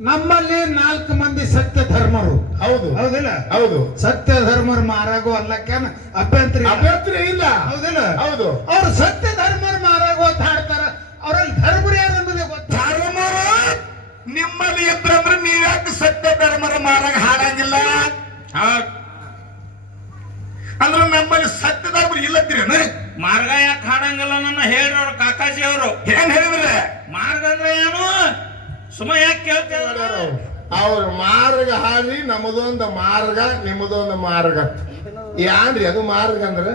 ನಮ್ಮಲ್ಲಿ 4 ಮಂದಿ ಸತ್ಯ ಧರ್ಮರು. ಹೌದು ಹೌದಿಲ್ಲ? ಹೌದು. ಸತ್ಯ ಧರ್ಮರು ಮಾರಾಗೋ ಅಲ್ಲಕ್ಕೇನ ಅಭ್ಯಂತರ ಇಲ್ಲ. ಹೌದಿಲ್ಲ? ಹೌದು. ಅವ್ರು ಸತ್ಯ ಧರ್ಮರು ಮಾರಾಗೋ ಅಂತ ಹಾಡ್ತಾರ. ಅವ್ರಲ್ಲಿ ಧರ್ಮರು ಯಾರು ಅನ್ನೋದೇ ಗೊತ್ತ. ಧರ್ಮರು ನಿಮ್ಮಲ್ಲಿ ಇದ್ರಂದ್ರೆ ನೀವ್ಯಾಕೆ ಸತ್ಯ ಧರ್ಮರ ಮಾರಾಗ ಹಾಡಂಗಿಲ್ಲ? ಅಂದ್ರೆ ನಮ್ಮಲ್ಲಿ ಸತ್ಯ ಧರ್ಮ ಇಲ್ಲತ್ತೀರೇನು? ಮಾರ್ಗ ಯಾಕೆ ಹಾಡಂಗಿಲ್ಲ ನನ್ನ ಹೇಳ್ರಿ ಅವ್ರು ಕಾಕಾಜಿ ಅವರು. ಏನ್ ಹೇಳಿದ್ರೆ ಮಾರ್ಗ ಅಂದ್ರೆ ಏನು ಸುಮ್ಮ ಯಾಕೆ ಕೇಳ್ತೇವ್ರ? ಅವ್ರ ಮಾರ್ಗ ಹಾಡಿ ನಮ್ಮದೊಂದು ಮಾರ್ಗ ನಿಮ್ಮದೊಂದು ಮಾರ್ಗ. ಯಾನ್ರಿ ಅದು ಮಾರ್ಗ ಅಂದ್ರೆ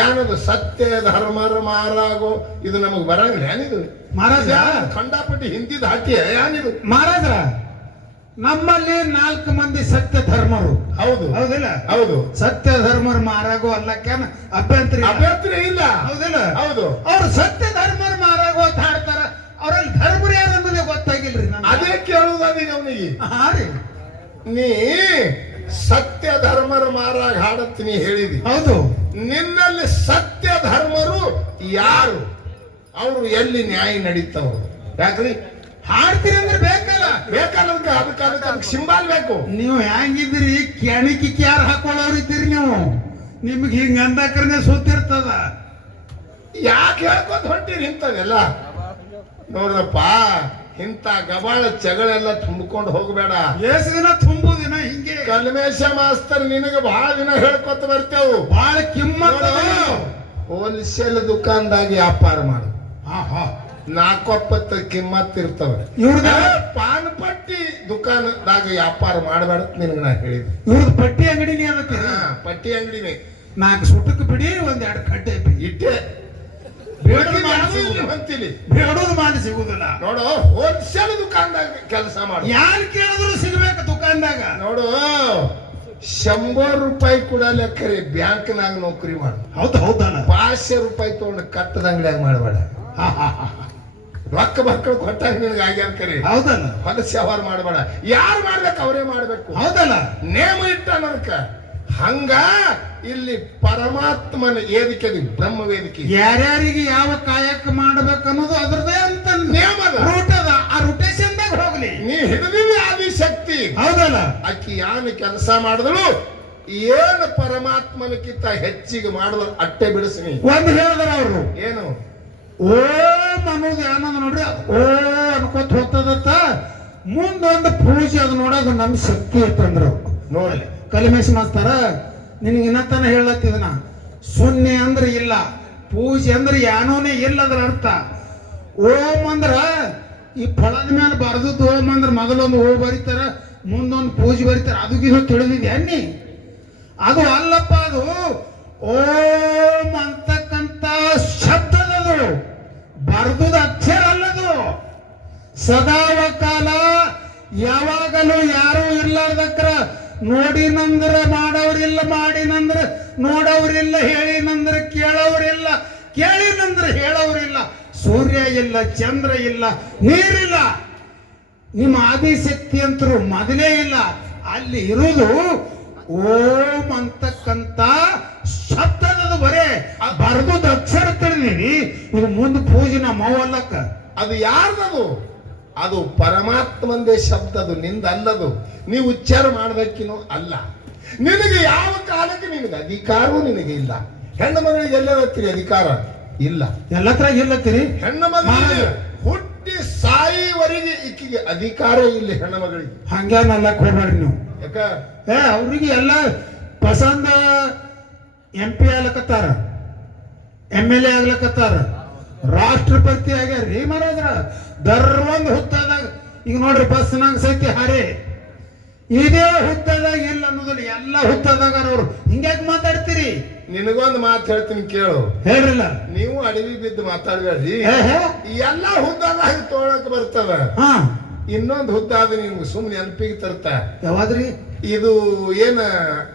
ಏನದು? ಸತ್ಯ ಧರ್ಮರ ಮಾರಾಗೋ ಇದು ನಮಗ್ ಬರಂಗಿಲ್ಲ. ಏನಿದು ಮಹಾರಾಜ? ಖಂಡಾಪಟ್ಟಿ ಹಿಂದಿದ ಹಾಕಿ ಏನಿದು ಮಹಾರಾಜ, ನಮ್ಮಲ್ಲಿ 4 ಮಂದಿ ಸತ್ಯ ಧರ್ಮರು. ಹೌದು ಹೌದಿಲ್ಲ? ಹೌದು. ಸತ್ಯ ಧರ್ಮರು ಮಾರಾಗೋ ಅಲ್ಲಕ್ಕೇನ ಅಭ್ಯಂತರ ಇಲ್ಲ. ಹೌದಿಲ್ಲ? ಹೌದು. ಅವ್ರು ಸತ್ಯ ಧರ್ಮರು ಮಾರಾಗೋ ಅಂತ ಹಾಡ್ತಾರ. ಅವ್ರಲ್ಲಿ ಧರ್ಮರು ಯಾರು ಅನ್ನೋದೇ ಗೊತ್ತಾಗಿಲ್ರಿ ನನಗೆ. ಅದೇ ಕೇಳುವುದೀಗ ಅವನಿಗೆ. ಹಾ ರೀ. ನೀ ಸತ್ಯ ಧರ್ಮರ ಮಾರಾಗ ಹಾಡತ್ತೀನಿ ಹೇಳಿದಿ. ಹೌದು. ನಿನ್ನಲ್ಲಿ ಸತ್ಯ ಧರ್ಮರು ಯಾರು? ಅವರು ಎಲ್ಲಿ ನ್ಯಾಯ ನಡೀತಾವ್ರು? ಯಾಕ್ರಿ ಹಾಡ್ತೀರಿ ಅಂದ್ರೆ ಬೇಕಲ್ಲ. ಅದಕ್ಕೆ ಸಿಂಬಾಲ್ ಬೇಕು. ನೀವು ಹೆಂಗಿದ್ರಿ? ಕೆಣಕಿ ಕ್ಯಾರ್ ಹಾಕೊಳ್ಳೋರಿದ್ದೀರಿ ನೀವು. ನಿಮ್ಗೆ ಹಿಂಗ ಅಂದಾಕ್ರನೆ ಸುತ್ತಿರ್ತದ. ಯಾಕೆ ಹೇಳ್ಕೊತ ಹೊಂಟಿರಿ ಇಂಥದೆಲ್ಲ? ನೋಡ್ರಪ್ಪ, ಇಂಥ ಗಬಾಳ ಜಗಳೆಲ್ಲ ತುಂಬಿಕೊಂಡು ಹೋಗ್ಬೇಡ. ಎಷ್ಟು ದಿನ ತುಂಬುದಿನ ಹಿಂಗೆ? ಕಲ್ಮೇಶ ಮಾಸ್ತರ್ ನಿನಗೆ ಬಹಳ ದಿನ ಹೇಳ್ಕೊತ ಬರ್ತೇವು. ಬಹಳ ಕಿಮ್ಮತ್ತ. ಹೋಲ್ಸೇಲ್ ದುಕಾನ್ದಾಗ ವ್ಯಾಪಾರ ಮಾಡು. ಹಾ ಹಾ. 4-20 ಕಿಮ್ಮತ್ ಇರ್ತವೆ. ಇವ್ರದ ಪಾನ್ ಪಟ್ಟಿ ದುಕಾನದಾಗ ವ್ಯಾಪಾರ ಮಾಡಬೇಡ ನಿನಗೆ ನಾ ಹೇಳಿದ್ದೆ. ಇವ್ರದ್ದು ಪಟ್ಟಿ ಅಂಗಡಿನೇ ಅದಕ್ಕೆ. ಪಟ್ಟಿ ಅಂಗಡಿನೇ. 4 ಸುಟ್ಟಕ್ಕೆ ಬಿಡಿ, 1-2 ಕಡ್ಡೆ ಇಟ್ಟೆ. ಬೇಡೋದು ಮಾಡಿ ಸಿಗುದಿಲ್ಲ. ನೋಡು, ಹೋಲ್ಸೇಲ್ ದುಕಾನ್ದಾಗ ಕೆಲಸ ಮಾಡು. ಯಾರು ಕೇಳಿದ್ರು ಸಿಗ್ಬೇಕು ದುಕಾನ್ದಾಗ. ನೋಡು, 100 ರೂಪಾಯಿ ಕೂಡ ಲೆಕ್ಕರಿ ಬ್ಯಾಂಕ್ನಾಗ ನೌಕರಿ ಮಾಡು. ಹೌದಲ್ಲ? 500 ರೂಪಾಯಿ ತಗೊಂಡು ಕಟ್ಟದ ಅಂಗಡಿಯಾಗ ಮಾಡಬೇಡ. ರೊಕ್ಕ ಮಕ್ಕಳು ಕೊಟ್ಟಾಗ ನಿನಗೆ ಆಗ್ಯಾರ ಕರಿ. ಹೌದಲ್ಲ? ಹೊಲಸ ವ್ಯವಹಾರ ಮಾಡಬೇಡ. ಯಾರು ಮಾಡ್ಬೇಕು ಅವರೇ ಮಾಡ್ಬೇಕು. ಹೌದಲ್ಲ? ನೇಮ ಇಟ್ಟ ನನಕ ಹಂಗ ಇಲ್ಲಿ ಪರಮಾತ್ಮನ ವೇದಿಕೆ, ಬ್ರಹ್ಮ ವೇದಿಕೆ. ಯಾರ್ಯಾರಿಗೆ ಯಾವ ಕಾಯಕ ಮಾಡ್ಬೇಕು ಅನ್ನೋದು ಅದ್ರದೇ ಅಂತ ನೇಮದ ರೂಟದ. ಆ ರೂಟೇಶನ್ದಾಗ ಹೋಗ್ಲಿ. ನೀ ಹಿಡಿದಿವಿ ಆದಿಶಕ್ತಿ. ಹೌದಲ್ಲ? ಆಕಿ ಯಾನು ಕೆಲಸ ಮಾಡಿದಳು ಏನು ಪರಮಾತ್ಮನಕ್ಕಿಂತ ಹೆಚ್ಚಿಗೆ ಮಾಡಿದ್ರು ಅಟ್ಟೆ ಬಿಡಿಸ್ನಿ. ಒಂದು ಹೇಳಿದ್ರ ಅವರು ಏನು? ಓಂ ಅನ್ನೋದು ಏನಂದ ನೋಡ್ರಿ, ಓ ಅನ್ಕೋತ ಹೋಗ್ತದತ್ತ. ಮುಂದೊಂದು ಪೂಜೆ ಅದು ನೋಡೋದು ನಮ್ ಶಕ್ತಿ ಇತ್ತಂದ್ರು. ನೋಡಿ ಕಲಿಮೇಶ್ ಮಾಸ್ತರ, ನಿನಗೆ ಇನ್ನತನ ಹೇಳತ್ತಿದನ. ಶೂನ್ಯ ಅಂದ್ರೆ ಇಲ್ಲ, ಪೂಜೆ ಅಂದ್ರೆ ಯಾನೋನೇ ಇಲ್ಲ. ಅದ್ರ ಅರ್ಥ ಓಂ ಅಂದ್ರ ಈ ಫಳದ ಮೇಲೆ ಬರೆದದ್ದು ಓಂ ಅಂದ್ರೆ ಮೊದಲೊಂದು ಓ ಬರೀತಾರ, ಮುಂದೊಂದು ಪೂಜೆ ಬರೀತಾರ. ಅದಕ್ಕಿದು ತಿಳಿದಿದೆ ಅನ್ನಿ? ಅದು ಅಲ್ಲಪ್ಪ. ಅದು ಓಂ ಅಂತಕ್ಕಂತ ಶಬ್ದದದು, ಬರ್ದುದ ಅಕ್ಷರ ಅಲ್ಲದು. ಸದಾವ ಕಾಲ ಯಾವಾಗಲೂ ಯಾರು ಇರ್ಲಾರ್ದಕ್ರ ನೋಡಿನಂದ್ರ ಮಾಡೋರಿಲ್ಲ, ಮಾಡಿನಂದ್ರ ನೋಡೋರಿಲ್ಲ, ಹೇಳಿನಂದ್ರ ಕೇಳೋರಿಲ್ಲ, ಕೇಳಿನಂದ್ರ ಹೇಳೋರಿಲ್ಲ. ಸೂರ್ಯ ಇಲ್ಲ, ಚಂದ್ರ ಇಲ್ಲ, ನೀರಿಲ್ಲ. ನಿಮ್ಮ ಆದಿಶಕ್ತಿ ಅಂತರೂ ಮೊದಲೇ ಇಲ್ಲ. ಅಲ್ಲಿ ಇರುವುದು ಓಂ ಅಂತಕ್ಕಂತ ಶಬ್ದದ ಬರೇ ಬರ್ದು ಅಕ್ಷರ ತಿಳಿದೀನಿ. ಇದು ಮುಂದೆ ಪೂಜೆ ನಮ್ಮವಲ್ಲಕ್ಕ. ಅದು ಯಾರ್ದದು? ಅದು ಪರಮಾತ್ಮಂದೇ ಶಬ್ದ. ಅದು ನಿಂದ ಅಲ್ಲದು. ನೀವು ಉಚ್ಚಾರ ಮಾಡ್ಬೇಕಿನೋ ಅಲ್ಲ. ನಿನಗೆ ಯಾವ ಕಾಲಕ್ಕೆ ನಿನಗೆ ಅಧಿಕಾರವೂ ನಿನಗೆ ಇಲ್ಲ. ಹೆಣ್ಣು ಮಗಳಿಗೆ ಎಲ್ಲತ್ತೀರಿ ಅಧಿಕಾರ ಇಲ್ಲ. ಎಲ್ಲತ್ರ ಇಲ್ಲತ್ತೀರಿ. ಹೆಣ್ಣು ಮಗಳಿಗೆ ಹುಟ್ಟಿ ಸಾಯಿವರೆಗೆ ಈಕಿಗೆ ಅಧಿಕಾರ ಇಲ್ಲ. ಹೆಣ್ಣು ಮಗಳಿಗೆ ಹಂಗೇನಲ್ಲ ಕೊಡ್ಬೇಡ್ರಿ ನೀವು. ಯಾಕ? ಅವ್ರಿಗೆ ಎಲ್ಲ ಪಸಂದ MP ಆಗ್ಲಕತ್ತಾರ, MLA ಆಗ್ಲಕತ್ತಾರ, ರಾಷ್ಟ್ರಪತಿ ಆಗ್ಯಾರ್ರಿ ಮಹಾರಾಜ್ರ. ದರ್ವಂದ್ ಹುತ್ತದಾಗ ಈಗ ನೋಡ್ರಿ, ಬಸ್ನಾಗ ಸೈತಿ ಹಾರಿ. ಇದೇ ಹುತ್ತದಾಗ ಇಲ್ಲ ಅನ್ನೋದಿಲ್ಲ, ಎಲ್ಲ ಹುತ್ತದಾಗ ಅವ್ರು. ಹಿಂಗ್ಯಾಕೆ ಮಾತಾಡ್ತೀರಿ? ನಿನಗೊಂದು ಮಾತು ಹೇಳ್ತೀನಿ ಕೇಳು. ಹೇಳ್ರಿಲ್ಲ. ನೀವು ಅಡವಿ ಬಿದ್ದು ಮಾತಾಡ್ಬೇಡ್ರಿ. ಎಲ್ಲ ಹುದ್ದಾದಾಗ ತೋಳಕ್ ಬರ್ತದ. ಇನ್ನೊಂದು ಹುದ್ದಾದ ನಿಮ್ಗೆ ಸುಮ್ನೆ ನೆನಪಿಗೆ ತರ್ತ. ಯಾವಾದ್ರಿ? ಇದು ಏನ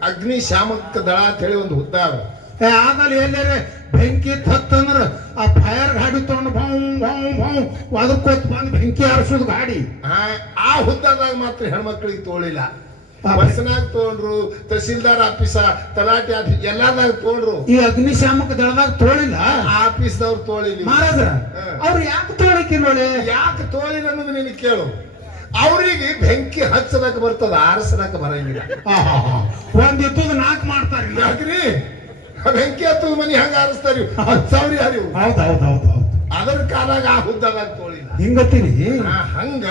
ಅಗ್ನಿ ಶಾಮಕ ದಳ ಅಂತ ಹೇಳಿ ಒಂದು ಹುದ್ದ ಅದ. ಆಮೇಲೆ ಎಲ್ಲಾರೆ ಬೆಂಕಿ ಹತ್ತಂದ್ರ ಆ ಫೈರ್ ಗಾಡಿ ತಗೊಂಡು ಭೌ ಭೌ ಭೌ ಅದಕ್ಕೋತ್ ಬಂದು ಬೆಂಕಿ ಹಾರಿಸೋದು ಗಾಡಿ. ಆ ಹುದ್ದಾದಾಗ ಮಾತ್ರ ಹೆಣ್ಮಕ್ಳಿಗೆ ತೋಳಿಲ್ಲ. ಬಸ್ನಾಗ ತಗೊಂಡ್ರು, ತಹಸೀಲ್ದಾರ್ ಆಫೀಸ, ತಲಾಟಿ ಆಫೀಸ್ ಎಲ್ಲಾದಾಗ ತಗೊಂಡ್ರು. ಈ ಅಗ್ನಿಶಾಮಕ ದಳದಾಗ ತೋಳಿಲ್ಲ ಆಫೀಸ್ದವ್ರು ತೋಳಿಲಿ. ಮಹಾರಾಜ್ರ ಅವ್ರು ಯಾಕೆ ತೋಳಕಿಲ್ಲೋಳೆ? ಯಾಕೆ ತೋಳಿಲ್ಲ ಅನ್ನೋದು ನಿನಗೆ ಕೇಳು. ಅವ್ರಿಗೆ ಬೆಂಕಿ ಹಚ್ಚಲಕ್ಕ ಬರ್ತದ, ಆರಿಸಲಕ್ಕ ಬರಂಗಿಲ್ಲ. ಒಂದ್ ಎತ್ತದ ನಾಲ್ಕು ಮಾಡ್ತಾರ. ಯಾಕ್ರಿ ಬೆಂಕಿ ಹತ್ತದ ಮನಿ ಹಂಗ ಆರಿಸ್ತಾರಿ, ಹಚ್ಚವ್ರಿ ಯಾರು. ಹೌದೌದೌದು. ಅದರ ಕಾಲಾಗ ಆ ಹುದ್ದದಾಗ ತೋಳಿಲ್ಲ. ಹಿಂಗತ್ತೀರಿ ಹಂಗ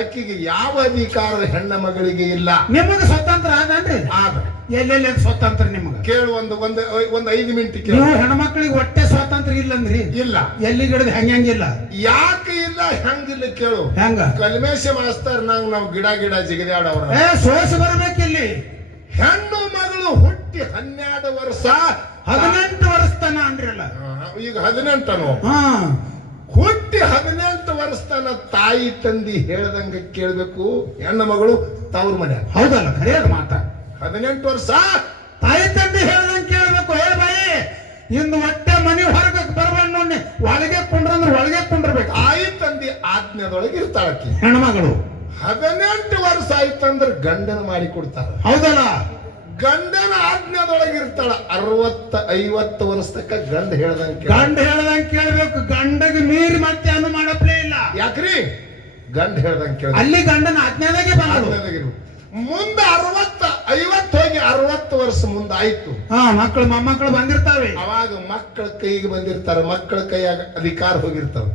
ಅಕ್ಕಿಗೆ ಯಾವ ಅಧಿಕಾರದ ಹೆಣ್ಣ ಮಗಳಿಗೆ ಇಲ್ಲ. ನಿಮಗ ಸ್ವತಂತ್ರ ಆದನ್ರಿ? ಆದ. ಎಲ್ಲೆಲ್ಲ ಸ್ವತಂತ್ರ ನಿಮಗ? ಕೇಳು, ಒಂದ್ 5 ಮಿನಿಟ್ ಕೇಳು. ನೀವು ಹೆಣ್ಮಕ್ಳಿಗೆ ಹೊಟ್ಟೆ ಸ್ವಾತಂತ್ರ್ಯ ಇಲ್ಲಂದ್ರಿ? ಇಲ್ಲ. ಎಲ್ಲಿ ಗಿಡದ ಹೆಂಗಿಲ್ಲ? ಯಾಕೆ ಇಲ್ಲ, ಹೆಂಗಿಲ್ಲ ಕೇಳು. ಹೆಂಗ? ಕಲ್ಮೇಶ ಮಾಸ್ತರ್ ನಾವು ಗಿಡ ಜಿಗಿದಾಡವ್ರ ಸೋಸ ಬರ್ಬೇಕಿಲ್ಲಿ. ಹೆಣ್ಣು ಮಗಳು ಹುಟ್ಟಿ 12 ವರ್ಷ 18 ವರ್ಷ ತನ ಅಂದ್ರಲ್ಲ. ಈಗ 18 ಹಾ, ಹುಟ್ಟಿ 18 ವರ್ಷ ತನ ತಾಯಿ ತಂದಿ ಹೇಳ್ದಂಗ ಕೇಳ್ಬೇಕು ಹೆಣ್ಣು ಮಗಳು ತವ್ರ ಮನೆ. ಹೌದಲ್ಲ, ಖರೇದ್ ಮಾತ. 18 ವರ್ಷ ತಾಯಿ ತಂದೆ ಹೇಳ್ದಂಗ ಕೇಳ್ಬೇಕು. ಹೇ ಬಾಯಿ, ಇಂದು ಹೊಟ್ಟೆ ಮನಿ ಹೊರಗೆ ಬರ್ಬೇಡ ನೋಡಿ, ಒಳಗೆ ಕುಂಡ್ರಂದ್ರೆ ಒಳಗೆ ಕುಂಡ್ರಬೇಕು. ತಾಯಿ ತಂದಿ ಆಜ್ಞೆದೊಳಗೆ ಇರ್ತಾಳಕ್ಕಿ. ಹೆಣ್ಮಗಳು 18 ವರ್ಷ ಆಯ್ತಂದ್ರೆ ಗಂಡನ ಮಾಡಿ ಕೊಡ್ತಾರ. ಹೌದಲ್ಲ, ಗಂಡನ ಆಜ್ಞೆದೊಳಗೆ ಇರ್ತಾಳ. 60-50 ವರ್ಷ ತಕ್ಕ ಗಂಡ ಹೇಳ್ದಂಗ ಗಂಡ ಹೇಳ್ದಂಗ ಕೇಳ್ಬೇಕು. ಗಂಡಗೆ ಮೀರಿ ಮತ್ತೆ ಅನು ಮಾಡಪ್ಲೇ ಇಲ್ಲ. ಯಾಕ್ರಿ? ಗಂಡ ಹೇಳ್ದಂಗ ಕೇಳ. ಅಲ್ಲಿ ಗಂಡನ ಆಜ್ಞಾದಾಗೆ ಬಂದ್ರು. ಮುಂದೆ 50 ಹೋಗಿ 60 ವರ್ಷ ಮುಂದಾಯ್ತು. ಹಾ, ಮಕ್ಕಳು ಮೊಮ್ಮಕ್ಕಳು ಬಂದಿರ್ತಾವೆ. ಅವಾಗ ಮಕ್ಕಳ ಕೈಗೆ ಬಂದಿರ್ತಾರ, ಮಕ್ಕಳ ಕೈಯಾಗ ಅಧಿಕಾರ ಹೋಗಿರ್ತಾವ.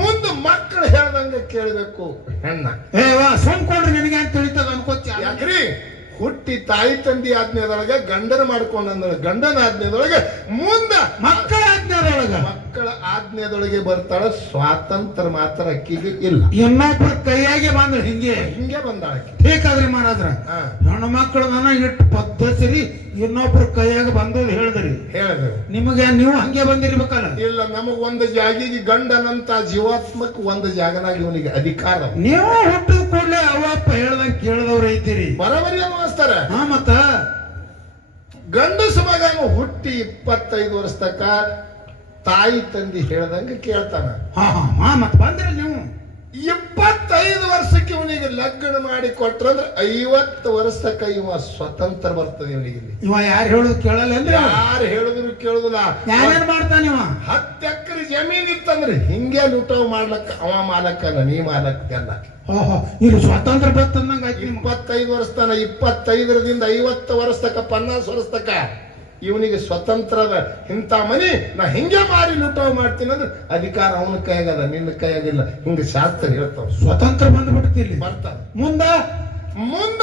ಮುಂದೆ ಮಕ್ಕಳು ಹೇಳ್ದಂಗ ಕೇಳ್ಬೇಕು ಹೆಣ್ಣ. ಸುಮ್ಕೊಂಡ್ರೆ ನಿನಗೆ ಅಂತ ತಿಳಿತದ ಅನ್ಕೋತ. ಯಾಕ್ರಿ? ಹುಟ್ಟಿ ತಾಯಿ ತಂದಿ ಆಜ್ಞೆದೊಳಗೆ ಗಂಡನ ಮಾಡ್ಕೊಂಡ ಗಂಡನ ಆಜ್ಞೆದೊಳಗೆ ಮುಂದ ಮಕ್ಕಳ ಆಜ್ಞೆದೊಳಗೆ ಬರ್ತಾಳ. ಸ್ವಾತಂತ್ರ್ಯ ಮಾತ್ರ ಅಕ್ಕಿಗೆ ಇಲ್ಲ. ಇನ್ನೊಬ್ಬರ ಕೈಯಾಗೆ ಬಂದ್ರೆ ಹಿಂಗೆ ಬಂದಾಳ. ಬೇಕಾದ್ರಿ ಮಹಾರಾಜ್ರ, ಹೆಣ್ಣು ಮಕ್ಕಳು ಇಟ್ಟು ಪದ್ಧತಿ ಇನ್ನೊಬ್ರ ಕೈಯಾಗ ಬಂದದ್ದು ಹೇಳಿದ್ರಿ. ನಿಮಗೆ ನೀವು ಹಂಗೆ ಬಂದಿರ್ಬೇಕಲ್ಲ? ಇಲ್ಲ, ನಮಗ್ ಒಂದು ಜಾಗಿಗೆ ಗಂಡನಂತ ಜೀವಾತ್ಮಕ್ ಒಂದು ಜಾಗನಾಗ ಇವನಿಗೆ ಅಧಿಕಾರ. ನೀವು ಹುಟ್ಟಿದ ಕೂಡಲೇ ಅವಪ್ಪ ಹೇಳ್ದಂಗ ಕೇಳಿದವ್ರು ಐತಿರಿ. ಬರಬರಿ ಅನ್ನಿಸ್ತಾರ. ಹಾ, ಮತ್ತ ಗಂಡಸ ಮಗನು ಹುಟ್ಟಿ 25 ವರ್ಷ ತಕ್ಕ ತಾಯಿ ತಂದಿ ಹೇಳ್ದಂಗ ಕೇಳ್ತಾನ. ಮತ್ ಬಂದ್ರಿ ನೀವು 25 ವರ್ಷಕ್ಕೆ ಇವನಿಗೆ ಲಗ್ನ ಮಾಡಿ ಕೊಟ್ರಂದ್ರೆ 50 ವರ್ಷ ತಕ್ಕ ಇವ ಸ್ವತಂತ್ರ ಬರ್ತದೆ ಇವನಿಗೆ. ಇವ ಯಾರು ಹೇಳುದು ಕೇಳಲ್ಲ ಅಂದ್ರೆ? ಯಾರು ಹೇಳಿದ್ರು ಕೇಳುದಿಲ್ಲ. ಯಾರೇನ್ ಮಾಡ್ತಾನ ಇವ? 10 ಎಕರೆ ಜಮೀನ್ ಇತ್ತಂದ್ರೆ ಹಿಂಗೆ ಲೂಟಾವ್ ಮಾಡ್ಲಕ್ಕ ಅವ ಮಾಲಕ್ಕಲ್ಲ, ನೀ ಮಾಲಕ್ಕಲ್ಲ. ಇಲ್ಲಿ ಸ್ವಾತಂತ್ರ್ಯ ಬರ್ತಂದಂಗ 25 ವರ್ಷ ತನ, 25ರಿಂದ 50 ವರ್ಷ ತಕ್ಕ 50 ವರ್ಷ ತಕ್ಕ ಇವನಿಗೆ ಸ್ವತಂತ್ರದ ಇಂಥ ಮನಿ ನಾ ಹಿಂಗೆ ಮಾರಿ ಲೂಟಾವ್ ಮಾಡ್ತೀನಿ ಅಂದ್ರೆ ಅಧಿಕಾರ ಅವನ ಕೈಯಾಗದ, ನಿನ್ನ ಕೈಯಾಗಿಲ್ಲ. ಹಿಂಗ ಶಾಸ್ತ್ರ ಹೇಳ್ತಾವ. ಸ್ವತಂತ್ರ ಬಂದ್ಬಿಡ್ತಿಲ್ಲಿ ಬರ್ತಾವ. ಮುಂದ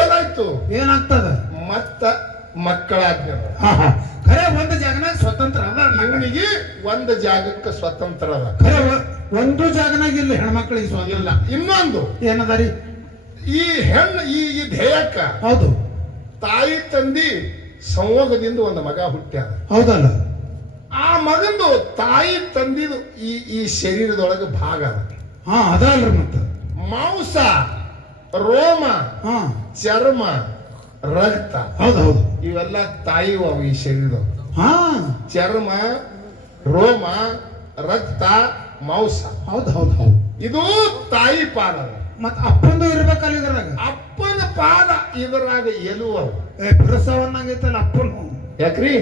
ಏನಾಯ್ತು? ಏನಾಗ್ತದ? ಮತ್ತ ಮಕ್ಕಳ ಆಜ್ಞೆ. ಖರೆ ಒಂದು ಜಾಗನಾಗ ಸ್ವತಂತ್ರ ಅದ. ಇವನಿಗೆ ಒಂದು ಜಾಗಕ್ಕೆ ಸ್ವತಂತ್ರ ಅದ. ಖರೆ ಒಂದು ಜಾಗನಾಗ ಇಲ್ಲ ಹೆಣ್ಮಕ್ಳಿಗೆ ಸ್ವಾತಂತ್ರ್ಯ ಇಲ್ಲ. ಇನ್ನೊಂದು ಏನದರಿ? ಈ ಹೆಣ್ಣು ಈ ದೇಹಕ್ಕ ಹೌದು ತಾಯಿ ತಂದಿ ಸಂಯೋಗದಿಂದ ಒಂದು ಮಗ ಹುಟ್ಟ್ಯಾರ. ಹೌದಲ್ಲ? ಆ ಮಗಂದು ತಾಯಿ ತಂದಿದು ಈ ಶರೀರದೊಳಗೆ ಭಾಗ ಅದಲ್ರಿ. ಮತ್ತ ಮಾಂಸ, ರೋಮ, ಚರ್ಮ, ರಕ್ತ. ಹೌದೌದು, ಇವೆಲ್ಲ ತಾಯಿ ಅವು ಈ ಶರೀರದೊಳಗೆ. ಚರ್ಮ, ರೋಮ, ರಕ್ತ, ಮಾಂಸ. ಹೌದು. ಇದು ತಾಯಿ ಪಾದ. ಮತ್ತ ಅಪ್ಪಂದು ಇರ್ಬೇಕಲ್ಲ ಇದ್ರಾಗ? ಅಪ್ಪನ ಪಾದ ಇದರಾಗ ಎಲುವ ಬಿರ್ಸವನ್ನಂಗೈತಲ್ಲ ಅಪ್ಪನು. ಯಾಕ್ರಿ?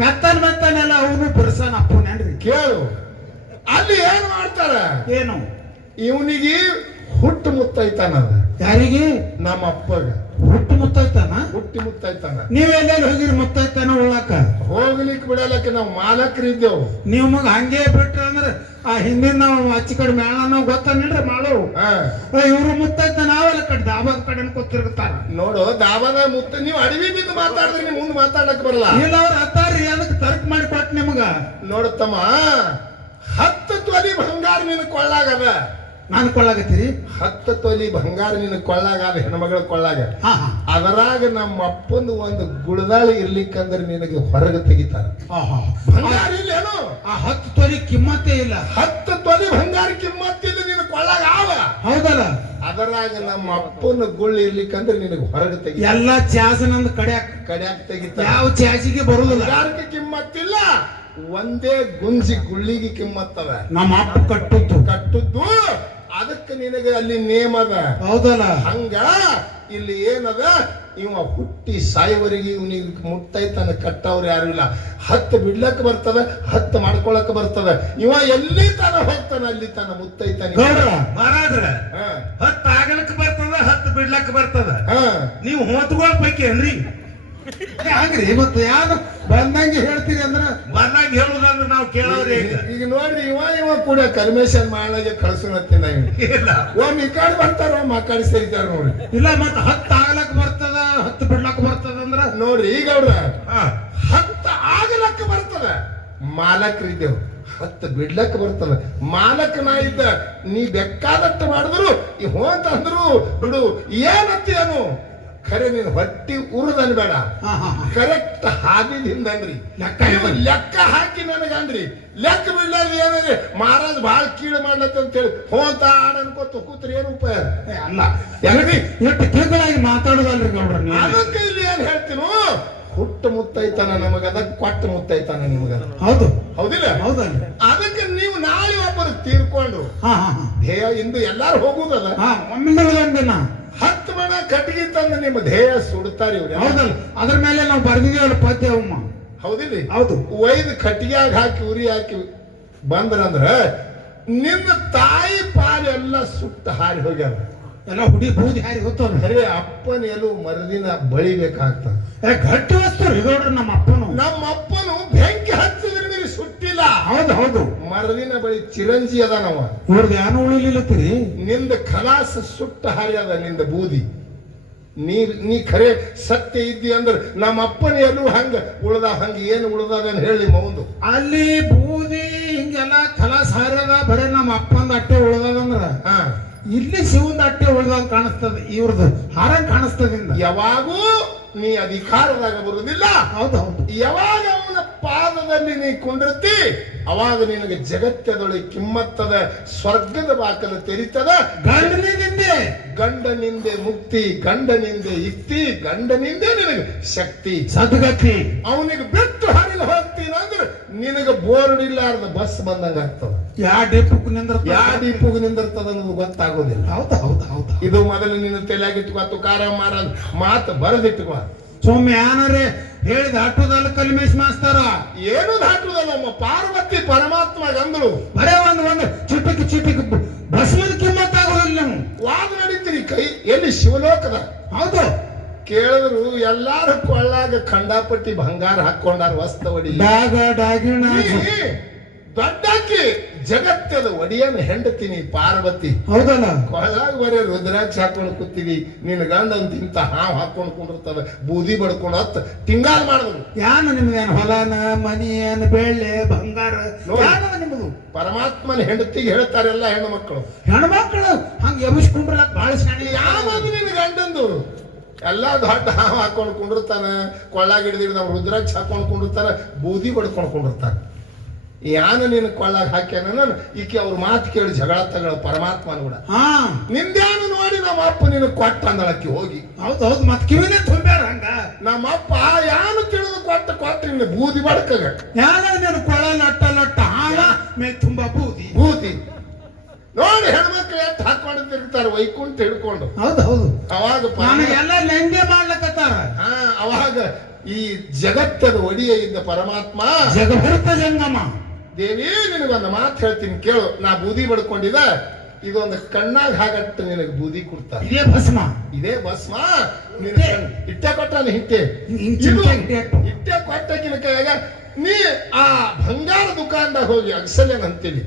ಮೆತ್ತನೆಲ್ಲ ಅವನು ಬಿರ್ಸನ ಅಪ್ಪನೇನ್ರಿ? ಕೇಳು, ಅಲ್ಲಿ ಏನ್ ಮಾಡ್ತಾರ? ಏನು? ಇವನಿಗೆ ಹುಟ್ಟು ಮುತ್ತೈತಾನ. ಯಾರಿಗೆ? ನಮ್ಮ ಅಪ್ಪಗ ಹುಟ್ಟು ಮುತ್ತೈತಾನ. ಹುಟ್ಟಿ ಮುತ್ತೈತಾನ. ನೀವೆಲ್ಲೆಲ್ಲಿ ಹೋಗಿರಿ ಮುತ್ತೈತಾನ ಉಳ್ಳಾಕ? ಹೋಗ್ಲಿಕ್ಕೆ ಬಿಡಲಕ್ಕೆ ನಾವು ಮಾಲಕರಿದ್ದೇವು. ನೀವು ಮಗ ಹಂಗೆ ಬಿಟ್ರ ಅಂದ್ರೆ ಆ ಹಿಂದಿನ ನಾವು ಆಚೆ ಕಡೆ ಮೇಳ ಗೊತ್ತನ್ರಿ ಮಾಡು. ಇವ್ರು ಮುತ್ತೈತ ನಾವೆಲ್ಲ ಕಡೆ ದಾಬಾದ ಕಡೆ ಕೂತಿರ್ತಾರ. ನೋಡು, ದಾಬಾದ ಮುತ್ತ ನೀವು ಅಡವಿ ಬಿದ್ದು ಮಾತಾಡಿದ್ರೆ ನೀವು ಮುಂದೆ ಮಾತಾಡಕ್ ಬರಲ್ಲ. ಇಲ್ಲ, ಅವ್ರು ಹತ್ತಾರಿ ಅದಕ್ಕೆ ತರ್ಕ್ ಮಾಡಿ ಕೊಟ್ಟು ನಿಮಗ. ನೋಡುತ್ತಮ್ಮ, 10 ತೊಲಿ ಬಂಗಾರ ನಿನ್ನ ಕೊಳ್ಳಾಗದ. ನಾನು ಕೊಳ್ಳಾಗತ್ತೀರಿ? 10 ತೊಲಿ ಬಂಗಾರ ನಿನ್ನ ಕೊಳ್ಳಾಗದ, ಹೆಣ್ಮಗಳ ಕೊಳ್ಳಾಗ. ಅದರಾಗ ನಮ್ಮ ಅಪ್ಪಂದು ಒಂದು ಗುಳದಾಳಿ ಇರ್ಲಿಕ್ಕಂದ್ರೆ ನಿನಗೆ ಹೊರಗೆ ತೆಗಿತಾರ. ಬಂಗಾರ ಇಲ್ಲೇನು? ಆ 10 ತೊಲಿ ಕಿಮ್ಮತ್ತೇ ಇಲ್ಲ. 10 ತೊಲಿ ಬಂಗಾರ ಕಿಮ್ಮತ್ತಿದ್ದು ನಿನ್ನ ಕೊಳ್ಳಾಗ ಆವ. ಹೌದಲ್ಲ? ಅದರಾಗ ನಮ್ಮ ಅಪ್ಪನ ಗುಳ್ಳಿ ಇರ್ಲಿಕ್ಕಂದ್ರೆ ನಿನಗೆ ಹೊರಗೆ ತೆಗಿ. ಎಲ್ಲ ಚಾಸನಂದು ಕಡ್ಯಾಕ ತೆಗಿತಾರ. ಯಾವ ಚಾಸಿಗೆ ಬರುದಿಲ್ಲ. ಬಂಗಾರಕ್ಕೆ ಕಿಮ್ಮತ್ತಿಲ್ಲ, ಒಂದೇ ಗುಂಜಿ ಗುಳ್ಳಿಗೆ ಕಿಮ್ಮತ್ತವ. ನಮ್ಮ ಅಪ್ಪ ಕಟ್ಟುದ್ದು ಅದಕ್ಕೆ ನಿನಗೆ ಅಲ್ಲಿ ನೇಮದ. ಹೌದಲ್ಲ ಹಂಗ ಇಲ್ಲಿ ಏನದ, ಇವ ಹುಟ್ಟಿ ಸಾಯವರಿಗೆ ಇವನಿಗೆ ಮುಟ್ಟೈತನ ಕಟ್ಟವ್ರು ಯಾರು ಇಲ್ಲ. 10 ಬಿಡ್ಲಕ್ಕ ಬರ್ತದ, 10 ಮಾಡ್ಕೊಳಕ್ ಬರ್ತದ. ಇವ ಎಲ್ಲಿ ತನ ಹೋಗ್ತಾನ ಅಲ್ಲಿ ತನ ಮುತ್ತೈತಾನ. ಗೌಡ್ರ ಮಹಾರಾಜ್ರ ಹಾ 10 ಆಗಲಕ್ ಬರ್ತದ, 10 ಬಿಡ್ಲಕ್ ಬರ್ತದ. ಹಾ ನೀವು ಹೊತ್ಕೊಳ ಪೈಕಿ ಏನ್ರಿ? ಹಂಗ್ರಿ ಮತ್ತೆ ಯಾರು ಬಂದಂಗೆ ಹೇಳ್ತೀರಿ ಅಂದ್ರ ಬಂದಾಗ ಹೇಳುದಂದ್ರೆ ನಾವು ಕೇಳೋರಿ ಈಗ ಈಗ ನೋಡ್ರಿ, ಇವ ಕೂಡ ಕನ್ವೆನ್ಷನ್ ಮಾಡಾಗೆ ಕಳ್ಸುನತ್ತಿನ ಇಲ್ಲ. ಒಮ್ಮೆ ಈ ಕಡೆ ಬರ್ತಾರ, ಒಮ್ಮೆ ಆ ಕಡೆ ಸೇರಿತಾರ ನೋಡ್ರಿ. ಇಲ್ಲ ಮತ್ತ 10 ಆಗ್ಲಕ್ ಬರ್ತದ, 10 ಬಿಡ್ಲಕ್ ಬರ್ತದ ಅಂದ್ರ ನೋಡ್ರಿ ಈಗ ಅವ್ರ ಹಾ 10 ಆಗಲಕ್ಕ ಬರ್ತದ, ಮಾಲಕ್ರಿದ್ದೇವ್. 10 ಬಿಡ್ಲಕ್ಕ ಬರ್ತದ, ಮಾಲಕ್ ನಾ ಇದ್ದ. ನೀ ಬೇಕಾದಟ್ಟು ಮಾಡಿದ್ರು ಈ ಹೋಂತ ಅಂದ್ರು ಬಿಡು, ಏನತ್ತೇನು ಖರೆ ನೀನು ಹೊಟ್ಟಿ ಉರುದನ್ ಬೇಡ. ಕರೆಕ್ಟ್ ಹಾದಿದಿಂದನ್ರಿ ಲೆಕ್ಕ ಹಾಕಿ ನನಗನ್ರಿ. ಲೆಕ್ಕ ಬಿಡ್ಲಾರ್ದು ಏನಂದ್ರೆ ಮಹಾರಾಜ್ ಬಹಳ ಕೀಳು ಮಾಡ್ಲತ್ತ ಅಂತ ಹೇಳಿ ಹೋಂತ ಆಡ ಅನ್ಕೋತ ಕೂತ್ರಿ ಏನು ಉಪಾಯ ಅಲ್ಲ. ಯಾಕ್ರಿ ಎಷ್ಟು ಕೇಳಾಗಿ ಮಾತಾಡೋದಲ್ರಿ ಗೌಡ್ರ ನೀವು. ಅದಕ್ಕೆ ಇಲ್ಲಿ ಏನ್ ಹೇಳ್ತೀನೋ, ಹುಟ್ಟು ಮುತ್ತೈತಾನ ನಮಗ, ಅದಕ್ಕೆ ಕೊಟ್ಟು ಮುತ್ತೈತಾನ ನಿಮಗ. ಹೌದು ಹೌದಿಲ್ಲ? ಹೌದಲ್ರಿ. ಅದಕ್ಕೆ ನೀವು ನಾಳೆ ಒಬ್ಬರು ತೀರ್ಕೊಂಡ್ರು ಧ್ಯೇಯ ಇಂದು ಎಲ್ಲಾರು ಹೋಗುದದ. ಒಮ್ಮಿಂದ ಒಂದಿನ 10 ಮಣ ಕಟ್ಟಿಗೆ ತಂದು ನಿಮ್ಮ ಧ್ಯೇಯ ಸುಡ್ತಾರಿ ಇವ್ರು. ಹೌದಲ್ಲ, ಅದ್ರ ಮೇಲೆ ನಾವು ಬರ್ದಿದೇವಲ್ಲ ಪದ್ಯ ಅಮ್ಮ. ಹೌದಿಲ್ಲ? ಹೌದು. ಒಯ್ದು ಕಟ್ಟಿಗೆಯಾಗ ಹಾಕಿ ಉರಿ ಹಾಕಿ ಬಂದ್ರಂದ್ರ ನಿನ್ನ ತಾಯಿ ಪಾಲೆಲ್ಲ ಸುಟ್ಟು ಹಾರಿ ಹೋಗ್ಯಾರ. ಎಲ್ಲ ಹುಡಿ ಬೂದಿ ಹಾರಿ ಹೋಗ್ತಾವ. ಖರೆ ಅಪ್ಪನ ಎಲ್ಲೂ ಮರದಿನ ಬಳಿಬೇಕಾಗ್ತದ. ಗಟ್ಟಿ ವಸ್ತು ರೀ ಗೌಡ್ರ ನಮ್ಮ ಅಪ್ಪನು. ನಮ್ಮ ಅಪ್ಪನು ಬೆಂಕಿ ಹಚ್ಚಿದ್ರ ಮೇಲೆ ಸುಟ್ಟಿಲ್ಲ. ಹೌದು ಹೌದು. ಮರದಿನ ಬಳಿ ಚಿರಂಜಿ ಅದ ನಾವ. ಇವ್ರದ್ದು ಯಾರು ಉಳಿಲಿಲ್ಲತ್ತೀರಿ. ನಿಂದ ಖಲಾಸ ಸುಟ್ಟ ಹಾರಿ ಅದ ನಿಂದ ಬೂದಿ. ನೀ ಖರೆ ಸತ್ಯ ಇದ್ದಿ ಅಂದ್ರ ನಮ್ಮ ಅಪ್ಪನ ಎಲ್ಲೂ ಹಂಗ ಉಳ್ದ, ಹಂಗ ಏನು ಉಳ್ದದ ಹೇಳಿ ಮೌಂದು. ಅಲ್ಲಿ ಬೂದಿ ಹಿಂಗೆಲ್ಲ ಕಲಾಸ ಹಾರ್ಯದ, ಬರೇ ನಮ್ಮ ಅಪ್ಪಂದ ಅಟ್ಟೆ ಉಳ್ದದಂದ್ರ ಹಾ ಇಲ್ಲಿ ಶಿವಂದ ಅಟ್ಟೆ ಉಳ್ದಂಗ ಕಾಣಿಸ್ತದ, ಇವ್ರದ್ದು ಹಾರಂಗ್ ಕಾಣಿಸ್ತದಿಂದ. ಯಾವಾಗೂ ನೀ ಅಧಿಕಾರದಾಗ ಬರುವುದಿಲ್ಲ. ಹೌದು ಹೌದು. ಯಾವಾಗ ಅವನ ಪಾದದಲ್ಲಿ ನೀ ಕುಂಡಿರ್ತಿ ಅವಾಗ ನಿನಗೆ ಜಗತ್ತದೊಳಗೆ ಕಿಮ್ಮತ್ತದ, ಸ್ವರ್ಗದ ಬಾಕಲು ತೆರಿತದ. ಗಂಡನಿಂದೆ ಗಂಡನಿಂದೆ ಮುಕ್ತಿ, ಗಂಡನಿಂದೆ ಯುಕ್ತಿ, ಗಂಡನಿಂದೆ ನಿನಗೆ ಶಕ್ತಿ, ಸದ್ಗತಿ. ಅವನಿಗೆ ಬಿಟ್ಟು ಹರಿದು ಹೋಗ್ತೀನಂದ್ರೆ ನಿನಗೆ ಬೋರ್ಡ್ ಇಲ್ಲಾರ್ದ ಬಸ್ ಬಂದಂಗ ಆಗ್ತದ. ಯಾ ಡಿಪುಕ್ ನಿಂದಿರ್ತ, ಯಾ ಡಿಪುಗ್ ನಿಂದಿರ್ತದ ಅನ್ನೋದು ಗೊತ್ತಾಗೋದಿಲ್ಲ. ಹೌದು ಹೌದು ಹೌದು. ಇದು ಮೊದಲು ನಿನ್ನ ತಲೆಯಾಗಿಟ್ಕೋ, ತುಕಾರ ಮಾರ ಮಾತು ಬರೆದಿಟ್ಕೋ. ಸೊಮ್ಮೆ ಯಾನರೇ ಹೇಳಿದ ಹಟ್ಟುದಲ್ಲ ಕಲ್ಮೇಶ್ ಮಾಸ್ತರ. ಏನು ದಾಟುದಲ್ಲ, ನಮ್ಮ ಪಾರ್ವತಿ ಪರಮಾತ್ಮ ಅಂದಳು. ಬರೇ ಒಂದು ಚಿಟಿಕ್ ಭಸ್ಮದ ಕಿಮ್ಮತ್ ಆಗೋದಿಲ್ಲ. ನೀವು ವಾದ ನಡೀತೀರಿ ಕೈ ಎಲ್ಲಿ ಶಿವಲೋಕದ. ಹೌದು. ಕೇಳಿದ್ರು ಎಲ್ಲಾರು ಕೊಳ್ಳಾಗ ಖಂಡಾಪಟ್ಟಿ ಬಂಗಾರ ಹಾಕೊಂಡಾರ, ವಸ್ತವಡಿ ಡಾಗಿಣ ದೊಡ್ಡಾಕಿ ಜಗತ್ತದ ಒಡಿಯನ್ನ ಹೆಂಡತೀನಿ ಪಾರ್ವತಿ. ಹೌದಲ್ಲ. ಕೊಳ್ಳಾಗ ಬರೀ ರುದ್ರಾಕ್ಷಿ ಹಾಕೊಂಡು ಕೂತೀವಿ, ನಿನ್ನ ಗಂಡ ಅಂತ ಇಂತ ಹಾವು ಹಾಕೊಂಡು ಕುಂಡಿರ್ತದ, ಬೂದಿ ಬಡ್ಕೊಂಡು ಹತ್ತ ತಿಂಗಾಲ್ ಮಾಡಿದ್ರು. ಯಾನ ನಿಮ್ದೇನು ಹೊಲನ ಮನಿ ಏನ್ ಬೆಳ್ಳೆ ಬಂಗಾರ ಯಾನದ ನಿಮ್ದು? ಪರಮಾತ್ಮನ ಹೆಂಡತಿಗೆ ಹೇಳ್ತಾರೆಲ್ಲ ಹೆಣ್ಣು ಮಕ್ಕಳು. ಹೆಣ್ಮಕ್ಳು ಹಂಗ ಎಬ್ಬಿಸ್ಕೊಂಡ್ರ ಬಹಳ ಶಾಣೆ. ಯಾವುದು ನಿನ್ನ ಗಂಡಂದು ಎಲ್ಲಾ ದೊಡ್ಡ ಹಾವು ಹಾಕೊಂಡು ಕುಂಡಿರ್ತಾನ, ಕೊಳ್ಳಾಗ ಹಿಡಿದಿಡ್ದ ರುದ್ರಾಕ್ಷಿ ಹಾಕೊಂಡು ಕುಂಡಿರ್ತಾರ, ಬೂದಿ ಬಡ್ಕೊಂಡು ಕುಂಡಿರ್ತಾರ. ಯಾನ ನಿನ್ನ ಕೊಳ್ಳಾಗ ಹಾಕ್ಯಾನ ಈಕೆ ಅವ್ರ ಮಾತು ಕೇಳಿ ಜಗಳ ತಗಳ ಪರಮಾತ್ಮನ ಕೂಡ. ನಿಂದ್ಯಾನು ನೋಡಿ ನಮ್ಮ ಅಪ್ಪ ನಿನ್ನ ಕೊಟ್ಟ ಅಂದಳಕ್ಕಿ ಹೋಗಿ. ಹೌದು ಹೌದು. ಮತ್ ಕಿವಿನೇ ತುಂಬ್ಯಾರ ಹಂಗ. ನಮ್ಮ ಅಪ್ಪ ಯಾನು ತಿಳಿದು ಕೊಟ್ಟ ನಿನ್ನ ಬೂದಿ ಬಡ್ಕಗ. ಯಾನ ನೀನು ಕೊಳ ಲಟ್ಟ ಹಾಳ ಮೇ ತುಂಬಾ ಬೂದಿ ಬೂದಿ ನೋಡಿ ಹೆಣ್ಮಕ್ಳು ಎಷ್ಟು ಹಾಕೊಂಡು ತಿರುಗ್ತಾರ ವೈಕುಂಠ ಹಿಡ್ಕೊಂಡು. ಹೌದು ಹೌದು. ಅವಾಗ ಎಲ್ಲ ಲೆಂಗೆ ಮಾಡ್ಲಕತ್ತಾರ. ಅವಾಗ ಈ ಜಗತ್ತದ ಒಡಿಯ ಇದ್ದ ಪರಮಾತ್ಮ ಜಗಭರತ ಜಂಗಮ ದೇವಿ ನಿನಗೊಂದು ಮಾತು ಹೇಳ್ತೀನಿ ಕೇಳು. ನಾ ಬೂದಿ ಬಡ್ಕೊಂಡಿದ, ಇದೊಂದು ಕಣ್ಣಾಗ ಹಾಗಟ್ಟು ನಿನಗೆ ಬೂದಿ ಕೊಡ್ತಾರ. ಇದೇ ಭಸ್ಮ, ಇದೇ ಭಸ್ಮ. ಇಟ್ಟೆ ಕೊಟ್ಟಾನ ಹಿಟ್ಟೆ ಇಟ್ಟೆ ಕೊಟ್ಟಕಿನ ಕೈಯಾಗ ನೀ ಆ ಬಂಗಾರ ದುಕಾನ್ದಾಗ ಹೋಗಿ ಅಗಸಲೇನ್ ಅಂತೀನಿ.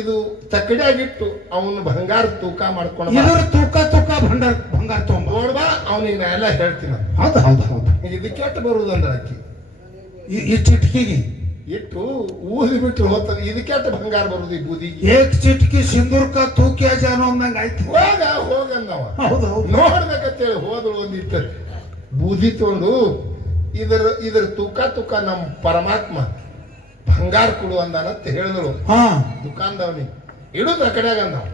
ಇದು ತಕ್ಕಡಿಯಾಗಿಟ್ಟು ಅವನು ಬಂಗಾರ ತೂಕ ಮಾಡ್ಕೊಂಡು ತೂಕ ಬಂಗಾರ ತಗೊಂಡ್ ನೋಡ್ಬಾ, ಅವನಿಗೆ ನಾ ಎಲ್ಲ ಹೇಳ್ತೀನಿ. ಹೌದು ಹೌದು ಹೌದು. ಇದಕ್ಕೆ ಕೆಟ್ಟ ಬರುವುದಂದ್ರ ಅಕ್ಕಿ ಈ ಚಿಟ್ಕಿಗೆ ಇಟ್ಟು ಊದಿ ಬಿಟ್ಟು ಹೋಗ್ತದೆ. ಇದಕ್ಕೆಟ್ಟ ಬಂಗಾರ ಬರುದು ಈ ಬೂದಿಗೆ. ಏಕ್ ಚಿಟ್ಕಿ ಸಿಂಧೂರ್ಕ ತೂಕ್ಯ ಜಾನ ಅಂದಂಗ ಆಯ್ತು. ಹೋಗಂದವ ಹೌದು ಹೌದು. ನೋಡ್ಬೇಕಂತೇಳಿ ಹೋದಳು ಒಂದಿತ್ತು ಬೂದಿ ತಗೊಂಡು ಇದರ ತೂಕ ನಮ್ಮ ಪರಮಾತ್ಮ ಬಂಗಾರ ಕೊಡು ಅಂದಾನಂತ ಹೇಳಿದಳು ದುಕಾನ್ದವನಿಗೆ. ಇಡುದ ಕಡೆಯಾಗ ಅಂದವ,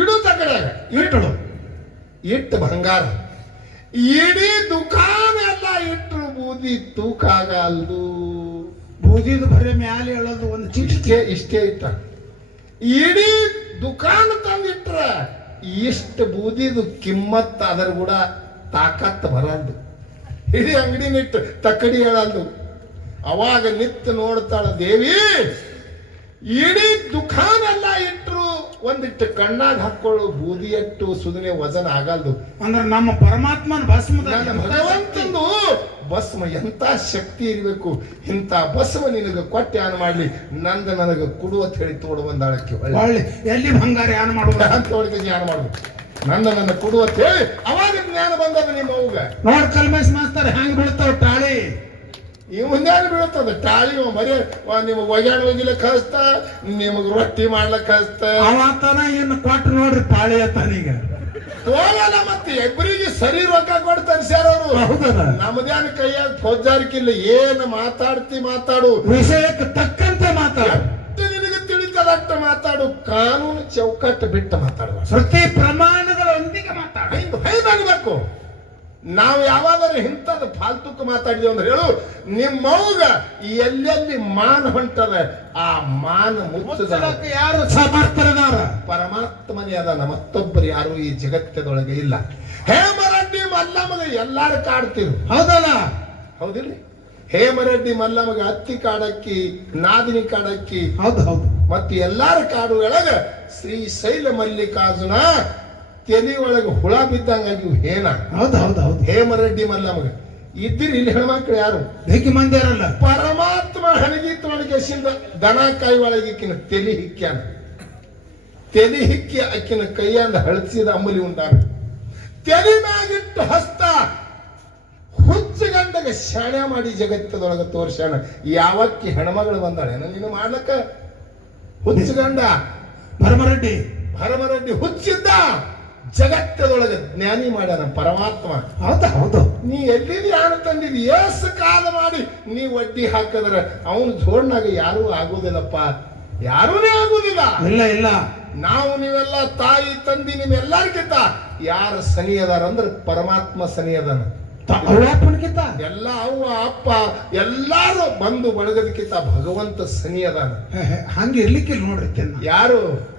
ಇಡುದ ಕಡೆಯಾಗ ಇಟ್ಟಳು. ಇಟ್ಟು ಬಂಗಾರ ಇಡೀ ದುಕಾನ ಎಲ್ಲ ಇಟ್ಟರು, ಬೂದಿ ತೂಕ ಆಗಲ್ದು. ಬೂದಿದು ಬರೀ ಮ್ಯಾಲೆ ಹೇಳೋದು ಒಂದು ಚಿಟಿಕೆ ಇಷ್ಟೇ ಇಟ್ಟ. ಇಡೀ ದುಕಾನ್ ತಂದಿಟ್ರ ಇಷ್ಟು ಬೂದಿದು ಕಿಮ್ಮತ್ ಅದರ ಕೂಡ ತಾಕತ್ ಬರಲ್ದು. ಇಡೀ ಅಂಗಡಿ ನಿಟ್ಟು ತಕ್ಕಡಿ ಹೇಳಲ್ದು. ಅವಾಗ ನಿತ್ತು ನೋಡ್ತಾಳ ದೇವಿ, ಇಡೀ ದುಕಾನ್ ಎಲ್ಲ ಇಟ್ರು ಒಂದಿಟ್ಟು ಕಣ್ಣಾಗ ಹಾಕೊಳ್ಳು ಬೂದಿ ಅಟ್ಟು ಸುಧನೆ ವಜನ ಆಗಲ್ದು. ಅಂದ್ರೆ ನಮ್ಮ ಪರಮಾತ್ಮನ ಭಸ್ಮದ ನನ್ನ ಭಗವಂತಂದು ಭಸ್ಮ ಎಂತ ಶಕ್ತಿ ಇರಬೇಕು. ಇಂಥ ಭಸ್ಮ ನಿನಗೆ ಕೊಟ್ಟೆ ಆನ್ ಮಾಡ್ಲಿ, ನಂದ ನನಗೆ ಕೊಡು ಅಂತ ಹೇಳಿ ತೋಡು ಬಂದಾಳಕ್ಕೆ ಒಳ್ಳೆ ಎಲ್ಲಿ ಬಂಗಾರ ಯಾನ್ ಮಾಡುವ ಅಂತ ಒಳಗೆ ಜ್ಞಾನ ಮಾಡುದು. ನನ್ನ ಕೊಡು ಅಂತ ಹೇಳಿ ಅವಾಗ ಜ್ಞಾನ ಬಂದದ ನಿಮ್ಮ ಅವ್ಗ. ನೋಡ್ ಕಲ್ಮೇಶ್ ಮಾಸ್ತರ್ ಹೆಂಗ್ ಬೀಳ್ತಾವ ಟಾಳಿ. ಈ ಮುಂದೆ ಬೀಳ್ತದ ಟಾಳಿ. ಬರೀ ನಿಮಗ್ ಒಗ್ಯಾಣ ಒಗಿಲ ಕಳಿಸ್ತ, ನಿಮಗ್ ರೊಟ್ಟಿ ಮಾಡ್ಲಕ್ ಕಳಿಸ್ತ. ಅವತನ ಇನ್ನು ಕೊಟ್ಟು ನೋಡ್ರಿ ಪಾಳಿ ಅತ್ತಾನೀಗ ತೋಲಲ್ಲ. ಮತ್ತೆ ಎಬ್ಬರಿಗೆ ಸರಿ ರೊಕ್ಕ ಕೊಟ್ಟು ತರಿಸ್ಯಾರವ್ರು. ಹೌದಲ್ಲ, ನಮ್ದೇನ ಕೈಯಾಗ ಫೌಜಾರಿಕಿಲ್ಲ. ಏನ್ ಮಾತಾಡು ವಿಷಯಕ್ಕೆ ತಕ್ಕಂತೆ ಮಾತಾಡ. ನಿನಗೆ ತಿಳಿತದಟ್ಟ ಮಾತಾಡು. ಕಾನೂನು ಚೌಕಟ್ಟು ಬಿಟ್ಟು ಮಾತಾಡುವ. ಶ್ರುತಿ ಪ್ರಮಾಣಗಳೊಂದಿಗೆ ಮಾತಾಡ. ಹೈದಬೇಕು. ನಾವು ಯಾವಾಗಾದ್ರೂ ಇಂಥದ್ದು ಫಾಲ್ತುಕ್ ಮಾತಾಡಿದೇವು ಅಂದ್ರೆ ಹೇಳು, ನಿಮ್ಮವ್ಗ ಎಲ್ಲೆಲ್ಲಿ ಮಾನ ಹೊಂಟದ ಆ ಮಾನ ಮುಚ್ಚದ ಯಾರು ಸಮರ್ಥರದಾರ? ಪರಮಾತ್ಮನೇ ಅದಾನ, ಮತ್ತೊಬ್ಬರು ಯಾರು ಈ ಜಗತ್ತದೊಳಗೆ ಇಲ್ಲ. ಹೇಮರೆಡ್ಡಿ ಮಲ್ಲಮ್ಮಗ ಎಲ್ಲಾರು ಕಾಡ್ತಿರು. ಹೌದಲ್ಲ, ಹೌದಿಲ್ಲ? ಹೇಮರೆಡ್ಡಿ ಮಲ್ಲಮ್ಮಗ ಹತ್ತಿ ಕಾಡಕ್ಕಿ, ನಾದಿನಿ ಕಾಡಕ್ಕಿ, ಹೌದು ಹೌದು. ಮತ್ತು ಎಲ್ಲಾರ ಕಾಡುಗಳಾಗ ಶ್ರೀಶೈಲ ಮಲ್ಲಿಕಾರ್ಜುನ ತಲೆ ಒಳಗೆ ಹುಳ ಬಿದ್ದಂಗಾಗಿ ಹೇನ. ಹೌದು ಹೌದು ಹೌದು. ಹೇಮರೆಡ್ಡಿ ಮಲ್ಲಮ್ಮಗ ಇದ್ದಿರಿ ಇಲ್ಲಿ ಹೆಣ್ಮಕ್ಳು ಯಾರು ಬೇಕಿ ಮಂದಿರಲ್ಲ. ಪರಮಾತ್ಮ ಹಣಗಿತ್ತೊಳಗೆ ದನ ಕಾಯಿ ಒಳಗಿಕ್ಕಿನ ತೆಲಿ ಹಿಕ್ಕ್ಯಾನ. ತೆಲಿ ಹಿಕ್ಕಿ ಅಕ್ಕಿನ ಕೈಯಿಂದ ಹಳಸಿದ ಅಂಬಲಿ ಉಂಟಾನ. ತೆಲಿ ಮ್ಯಾಗಿಟ್ಟು ಹಸ್ತ ಹುಚ್ಚಗಂಡಗೆ ಶಾಣೆ ಮಾಡಿ ಜಗತ್ತದೊಳಗೆ ತೋರ್ಸ್ಯಾನ. ಯಾವಕ್ಕಿ ಹೆಣ್ಮಗಳು ಬಂದಾಳೆ ನೀನು ಮಾಡ್ಲಕ್ಕ? ಹುಚ್ಚಗಂಡ ಭರಮರೆಡ್ಡಿ ಹುಚ್ಚಿದ್ದ, ಜಗತ್ತದೊಳಗೆ ಜ್ಞಾನಿ ಮಾಡ್ಯಾನ ಪರಮಾತ್ಮ. ಹೌದಾ ಹೌದು. ನೀ ಎಲ್ಲಿದಿ ಯಾರು ತಂದಿದಿ? ಏಸು ಕಾಲ ಮಾಡಿ ನೀ ವಡ್ಡಿ ಹಾಕಿದ್ರೆ ಅವನು ಜೋಡ್ನಾಗ ಯಾರೂ ಆಗೋದಿಲ್ಲಪ್ಪ, ಯಾರೂನೇ ಆಗುದಿಲ್ಲ. ಇಲ್ಲ ಇಲ್ಲ. ನಾವು ನೀವೆಲ್ಲ ತಾಯಿ ತಂದಿ ನಿಮ್ಮೆಲ್ಲರಿಗಿಂತ ಯಾರು ಸನಿ ಅದಾರ ಅಂದ್ರೆ ಪರಮಾತ್ಮ ಸನಿ ಅದಾನ. ಅವ್ವಪ್ಪನಕ್ಕಿಂತ ಎಲ್ಲ ಅವ್ವ ಅಪ್ಪ ಎಲ್ಲಾರು ಬಂದು ಬಳಗದಕ್ಕಿಂತ ಭಗವಂತ ಸನಿ ಅದಾನ. ಹಂಗ ಇರ್ಲಿಕ್ಕಿಲ್ಲ ನೋಡ್ರಿ. ಯಾರು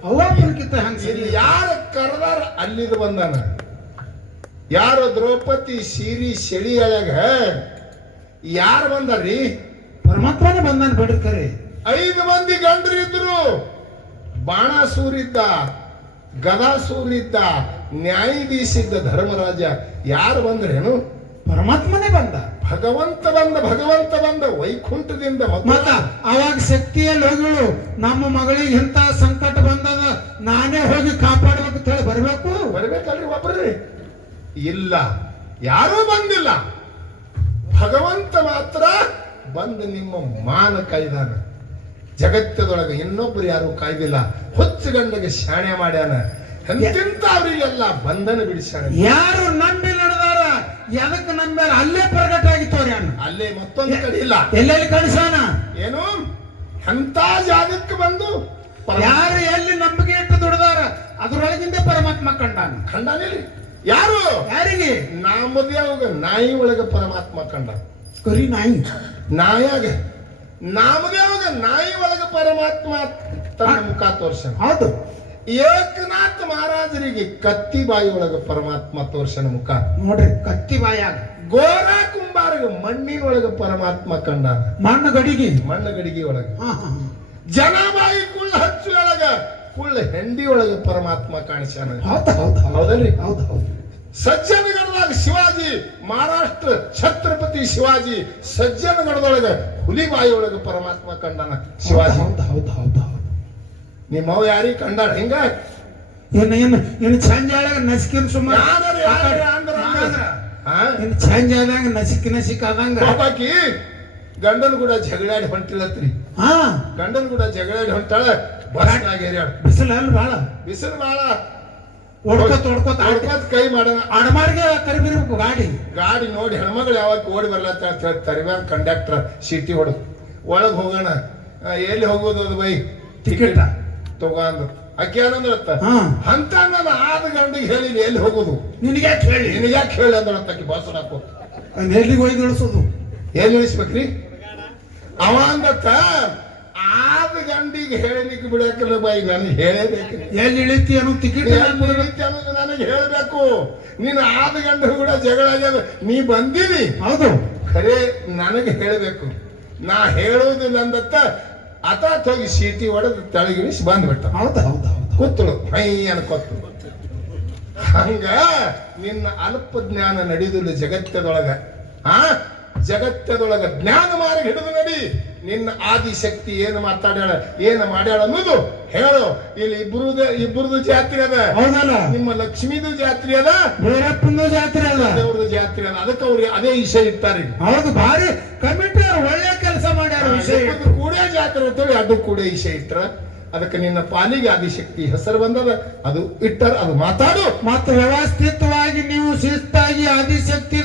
ಅವ್ವಪ್ಪನಕ್ಕಿಂತ ಹಂಗ ಇಲ್ಲಿ ಯಾರು ಕರೆದಾರ ಅಲ್ಲಿದು ಬಂದಾನ. ಯಾರು ದ್ರೌಪದಿ ಸೀರಿ ಸೆಳಿ ಒಳಗ ಯಾರು ಬಂದಾರ್ರಿ? ಪರಮಾತ್ಮನೇ ಬಂದಾನ ಬಿಡ್ತಾರೆ. 5 ಮಂದಿ ಗಂಡ್ರು ಇದ್ರು. ಬಾಣಾಸೂರಿದ್ದ, ಗದಾಸೂರಿದ್ದ, ನ್ಯಾಯಾಧೀಶ ಇದ್ದ ಧರ್ಮರಾಜ. ಯಾರು ಬಂದ್ರೇನು? ಪರಮಾತ್ಮನೇ ಬಂದ. ಭಗವಂತ ಬಂದ ವೈಕುಂಠದಿಂದ. ಮತ್ತ ಅವಾಗ ಶಕ್ತಿಯಲ್ಲಿ ಹೋಗಳು, ನಮ್ಮ ಮಗಳಿಗೆ ಇಂತ ಸಂಕಟ ಬಂದದ ನಾನೇ ಹೋಗಿ ಕಾಪಾಡ್ಬೇಕು ಹೇಳಿ ಬರ್ಬೇಕಲ್ರಿ ಒಬ್ಬರೇ ಇಲ್ಲ, ಯಾರೂ ಬಂದಿಲ್ಲ. ಭಗವಂತ ಮಾತ್ರ ಬಂದು ನಿಮ್ಮ ಮಾನ ಕಾಯ್ದಾನ. ಜಗತ್ತದೊಳಗೆ ಇನ್ನೊಬ್ಬರು ಯಾರು ಕಾಯ್ದಿಲ್ಲ. ಹುಚ್ಚುಗಂಡಿಗೆ ಶಾಣೆ ಮಾಡ್ಯಾನ. ಎಂತಿಂತ ಅವರಿಗೆಲ್ಲ ಬಂಧನ ಬಿಡಿಸ್ಯಾನ. ಯಾರು ನಂಬಿ ನಡೆದಾರ ಎದಕ್ಕೆ ನಂಬ್ಯಾರ ಅಲ್ಲೇ ಪ್ರಗಟ ಆಗಿತ್ತವ್ರಿ. ಅಲ್ಲೇ ಮತ್ತೊಂದು ಕಡೆ ಇಲ್ಲ. ಎಲ್ಲೆಲ್ಲಿ ಕಳಿಸಾನ ಏನು ಎಂತ ಜಾಗಕ್ಕೆ ಬಂದು ಯಾರು ಎಲ್ಲಿ ನಂಬಿಕೆ ಇಟ್ಟು ದುಡ್ದಾರ ಅದ್ರೊಳಗಿಂದ ಪರಮಾತ್ಮ ಕಂಡಾನಿಲ್ಲ. ಯಾರು? ಯಾರಿಗೆ? ನಾಮದೇವಾಗ ನಾಯಿ ಒಳಗೆ ಪರಮಾತ್ಮ ಕಂಡ. ಕರಿ ನಾಯಿ ನಾಯಾಗ ನಾಮದೇವಾಗ ನಾಯಿ ಒಳಗೆ ಪರಮಾತ್ಮ ತನ್ನ ಮುಖ ತೋರ್ಸನ. ಹೌದು. ಏಕನಾಥ ಮಹಾರಾಜರಿಗೆ ಕತ್ತಿ ಬಾಯಿ ಒಳಗೆ ಪರಮಾತ್ಮ ತೋರ್ಸನ ಮುಖ ನೋಡ್ರಿ. ಕತ್ತಿ ಬಾಯಾಗ ಗೋರ ಕುಂಬಾರಿಗೆ ಮಣ್ಣಿನೊಳಗೆ ಪರಮಾತ್ಮ ಕಂಡ. ಮಣ್ಣು ಗಡಿಗೆ ಒಳಗೆ ಜನಬಾಯಿ ಕುಳ್ಳ ಹಚ್ಚು ಒಳಗ ಕುಳ್ಳ ಹೆಂಡಿ ಒಳಗೆ ಪರಮಾತ್ಮ ಕಾಣಿಸ್ಯಾನ. ಹೌದಲ್ರಿ? ಹೌದು ಹೌದು. ಸಜ್ಜನಗಡದಾಗ ಶಿವಾಜಿ, ಮಹಾರಾಷ್ಟ್ರ ಛತ್ರಪತಿ ಶಿವಾಜಿ ಸಜ್ಜನಗಡದೊಳಗೆ ಹುಲಿಬಾಯಿ ಒಳಗೆ ಪರಮಾತ್ಮ ಕಂಡನ ಶಿವಾಜಿ. ಹೌದು ಹೌದು. ನಿಮ್ಮವ್ ಯಾರಿಗೆ ಕಂಡಾಳ ಹಿಂಗ? ಇನ್ನು ಸಂಜೆ ಒಳಗೆ ನಸಿಕಿನ ಸುಮಾರು ಸಂಜೆ ಆದಂಗ ನಸಿಕ್ ಆದಂಗ ಬಾಕಿ ಗಂಡನ್ ಕೂಡ ಜಗಳಾಡಿ ಹೊಂಟಿಲತ್ರಿ. ಗಂಡನ್ ಕೂಡ ಜಗಳಾಡಿ ಹೊಂಟಾಳ. ಬಿಸಿಲು ಅಲ್ಲ ಬಾಳ, ಬಿಸಿಲು ಬಾಳ. ಹೊಡ್ಕೋತ ಕೈ ಮಾಡೋಣ. ಅಡಮಾರ್ಗೆ ಕರಿಬಿರ್ಬೇಕು ಗಾಡಿ ನೋಡಿ ಹೆಣ್ಮಗಳು ಯಾವಾಗ ಓಡಿ ಬರ್ಲತ್ತ ತರಿವ್ಯಾನ ಕಂಡಕ್ಟರ್ ಸೀಟಿ ಹೊಡೆದು ಒಳಗ್ ಹೋಗೋಣ. ಎಲ್ಲಿ ಹೋಗೋದು ಅದು ಬೈ? ಟಿಕೆಟ್ ತಗೊಂಡ್ ಅಕ್ಕಿ ಏನಂದ್ರತ್ತ ಅಂತ ನಾನು ಆದ ಗಂಡಿಗೆ ಹೇಳಿ ಎಲ್ಲಿ ಹೋಗುದು ನಿನಗ್ಯಾಕೆ ಹೇಳಿ ಅಂದ್ರತ್ತಕ್ಕೆ ಬಸ್ ಹಾಕೋ ಎಲ್ಲಿಗೆ ಹೋಗಿ ಇಳಿಸೋದು? ಎಲ್ಲಿ ಇಳಿಸ್ಬೇಕ್ರಿ? ಅವ ಅಂದತ್ತ ಆದ ಗಂಡಿಗೆ ಹೇಳಲಿಕ್ಕೆ ಬಿಡಕ್ಕಲ್ಲ ಬಾಯಿ ನನಗೆ ಹೇಳಬೇಕು. ಎಲ್ಲಿ ಇಳಿತಿ ಅನ್ನೋ ಟಿಕೆಟ್ ಅನ್ನೋದು ನನಗೆ ಹೇಳಬೇಕು. ನೀನು ಆದ ಗಂಡ ಕೂಡ ಜಗಳ ಆಗ್ಯದ, ನೀ ಬಂದೀನಿ ಹೌದು, ಖರೆ ನನಗೆ ಹೇಳಬೇಕು. ನಾ ಹೇಳೋದಿಲ್ಲ ಅಂದತ್ತ ಅತಾತ್ ಹೋಗಿ ಸೀಟಿ ಹೊಡೆದು ತೆಳಗಿಳಿಸಿ ಬಂದ್ಬಿಟ್ಟ. ಹೌದಾ ಹೌದಾ ಹೌದಾ. ಕೂತಳು ಮೈ ಅನ್ಕೊತ್ತು. ಹಂಗ ನಿನ್ನ ಅಲ್ಪ ಜ್ಞಾನ ನಡೆಯುದಿಲ್ಲ ಜಗತ್ತದೊಳಗ. ಜಗತ್ತದೊಳಗ ಜ್ಞಾನ ಮಾರ್ಗ ಹಿಡಿದು ನಡಿ. ನಿನ್ನ ಆದಿಶಕ್ತಿ ಏನು ಮಾತಾಡ್ಯಾಳ ಏನು ಮಾಡ್ಯಾಳ ಅನ್ನೋದು ಹೇಳು. ಇಲ್ಲಿ ಇಬ್ಬರದು ಜಾತ್ರೆ ಅದ, ಹೌದಲ್ಲ, ನಿಮ್ಮ ಲಕ್ಷ್ಮೀದು ಜಾತ್ರೆ ಅದ, ಭೈರಪ್ಪನ ಜಾತ್ರೆ ಅದ, ದೇವ್ರದ್ದು ಜಾತ್ರೆ ಅದ. ಅದಕ್ಕೆ ಅವ್ರು ಅದೇ ವಿಷಯ ಇರ್ತಾರೆ. ಹೌದು, ಭಾರಿ ಕಮಿಟಿ ಒಳ್ಳೆ ಕೆಲಸ ಮಾಡ್ಯಾರ. ವಿಷಯ ಕೂಡೇ ಜಾತ್ರೆ ಅಂತೇಳಿ ಅದು ಕೂಡ ವಿಷಯ ಇಟ್ರ. ಅದಕ್ಕೆ ನಿನ್ನ ಪಾಲಿಗೆ ಆದಿಶಕ್ತಿ ಹೆಸರು ಬಂದದ, ಅದು ಇಟ್ಟರ. ಅದು ಮಾತಾಡು. ಮತ್ತು ವ್ಯವಸ್ಥಿತವಾಗಿ ನೀವು ಶಿಸ್ತಾಗಿ ಆದಿಶಕ್ತಿ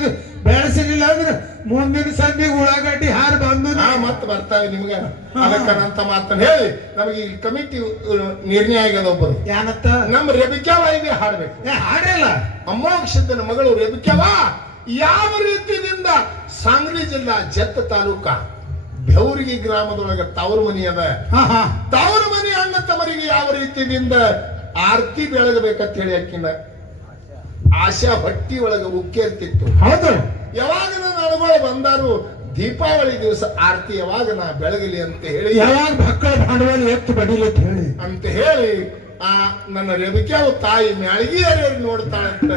ಬೆಳೆಸಲಿಲ್ಲ ಅಂದ್ರೆ ಮುಂದಿನ ಸಂಧಿಗೆ ಉಳ್ಳಾಗಡ್ಡಿ ಹಾರು ಬಂದು ಮತ್ತೆ ಬರ್ತಾವೆ ನಿಮ್ಗೆ. ಅದಕ್ಕಂತ ಮಾತನ್ನ ಹೇಳಿ ನಮಗೆ ಈ ಕಮಿಟಿ ನಿರ್ಣಯ ಆಗ್ಯದ. ಒಬ್ಬರು ಏನತ್ತ ನಮ್ಮ ರೆಬಿಕ್ಯಾವ ಇದೆ ಹಾಡ್ಬೇಕು. ಹಾಡಿಲ್ಲ. ಅಮೋಕ್ಷದ ಮಗಳು ರೆಬಿಕ್ಯಾವ ಯಾವ ರೀತಿಯಿಂದ ಸಾಂಗ್ಲಿ ಜಿಲ್ಲಾ ಜತ್ತ ತಾಲೂಕ ಬೆವರಿಗೆ ಗ್ರಾಮದೊಳಗ ತವರು ಮನಿ ಅದ. ತವರು ಮನಿ ಅಣ್ಣ ತಮರಿಗೆ ಯಾವ ರೀತಿಯಿಂದ ಆರತಿ ಬೆಳಗಬೇಕಂತ ಹೇಳಿ ಅಕ್ಕಿನ ಆಶಾ ಹೊಟ್ಟಿ ಒಳಗ ಉಕ್ಕೇರ್ತಿತ್ತು. ಹೌದು, ಯಾವಾಗ ನನ್ನ ಅಣಗಳು ಬಂದಾರು ದೀಪಾವಳಿ ದಿವಸ ಆರತಿ ಯಾವಾಗ ನಾ ಬೆಳಗಲಿ ಅಂತ ಹೇಳಿ, ಯಾವಾಗ ಮಕ್ಕಳ ಭಾಂಡವಾಳ ಎತ್ತು ಬಡಿಲಿ ಅಂತ ಹೇಳಿ ನನ್ನ ರೇಬಿಕ್ಯಾವ ತಾಯಿ ಮ್ಯಾಳಗಿಯರು ನೋಡ್ತಾಳಂತ.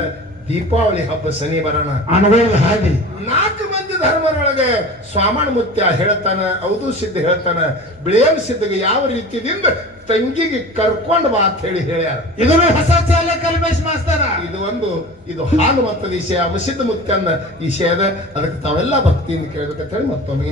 ದೀಪಾವಳಿ ಹಬ್ಬ ಶನಿ ಬರೋಣ ಅನುಭವ ಹಾಗೆ 4 ಮಂದಿ ಧರ್ಮರೊಳಗೆ ಸ್ವಾಮಣ ಮುತ್ಯ ಹೇಳ್ತಾನ, ಅವಧೂ ಸಿದ್ಧ ಹೇಳ್ತಾನ, ಬಿಳಿಯಂ ಸಿದ್ಧಗೆ ಯಾವ ರೀತಿಯಿಂದ ತಂಗಿಗೆ ಕರ್ಕೊಂಡು ಬಾ ಅಂತ ಹೇಳಿ ಹೇಳ್ಯಾರ. ಇದನ್ನು ಹೊಸ ಚಾಲ ಕಲ್ಮೇಶ್ ಮಾಸ್ತರ. ಇದು ಹಾಲು ಮತ್ತದ ವಿಷಯ, ಅಮಸಿದ್ಧ ಮುತ್ಯನ್ನ ವಿಷಯ ಅದ. ಅದಕ್ಕೆ ತಾವೆಲ್ಲ ಭಕ್ತಿಯಿಂದ ಕೇಳ್ಬೇಕಂತ ಹೇಳಿ ಮತ್ತೊಮ್ಮೆ